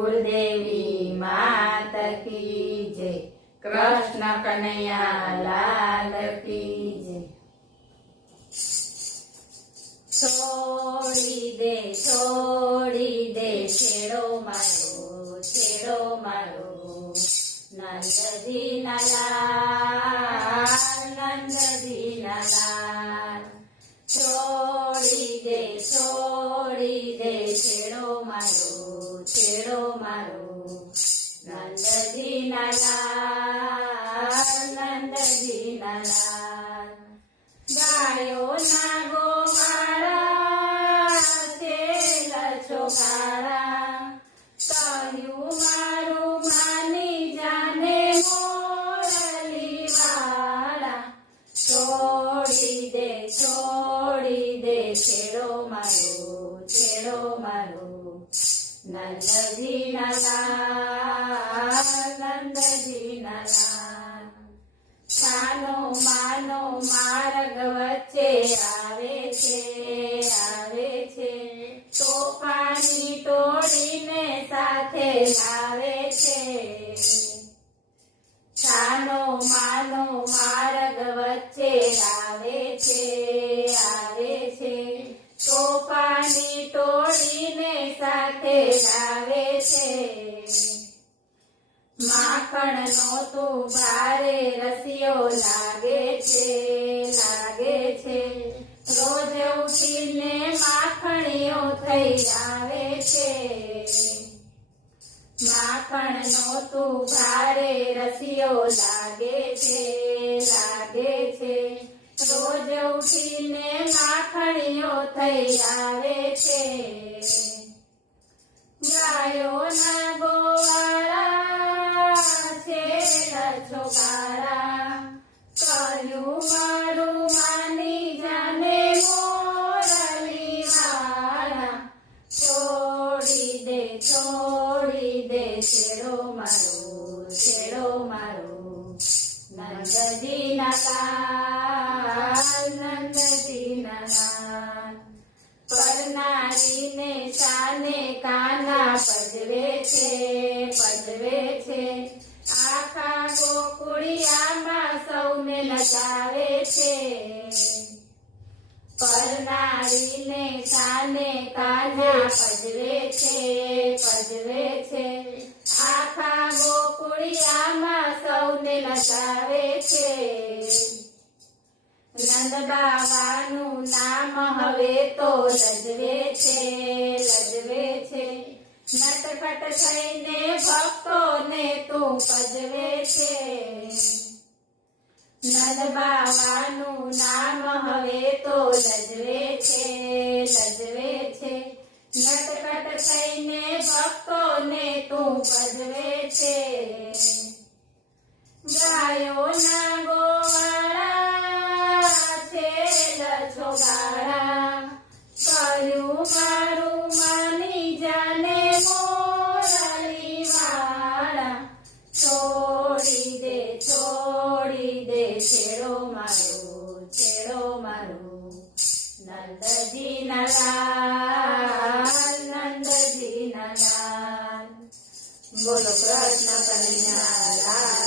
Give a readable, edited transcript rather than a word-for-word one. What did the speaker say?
कुलदेवी मात की जय। कृष्ण कन्हैया लाल की जय। छोड़ी दे छेड़ो मारो नंदजी लाल छोड़ी दे छेड़ो मारो नंदजी लाल गायो ना गोवाड़ा तेल छोकाड़ा कहू मारू मानी जाने मोरली वाला छोड़ी दे छेड़ो मारो नंदजी लाल छानो मानो मार्ग वच्चे आवे छे तोफानी टोळीने साथे लावे छे छानो मानो मार्ग वच्चे आवे छे तोफानी टोळीने साथे लावे छे माखण नो तू भारे रसियो लागे छे रोज उठीने माखणियो थई आवे छे माखण नो तू भारे रसियो लागे छे रोज उठीने माखणियो थई आवे छे गायो ना गोवाड़ा छोकारा कहू मारू मानी जाने मोरली वाला छोड़ी दे छेड़ो मारो नंदजी लाल परनारी ने शाने काना पजवे छे आखा गोकुळियामां सौने नचावे छे परनारीने शाने कान्हा पजवे छे आखा गोकुळियामां सौने नचावे छे नंद बाबानुं नाम हवे तो लजवे छे नटखट थईने भक्तोने तू पजवे छे नंद बाबानुं नाम हवे तो लजवे छे नटखट थईने भक्तोने तू पजवे छे गायो ना गोवाड़ा छेल छोगाड़ा कहू मारू मानी जाने मोरली वाला छोड़ी दे छेड़ो मारो नंदजी लाल बोलो कृष्ण कन्हैया लाल।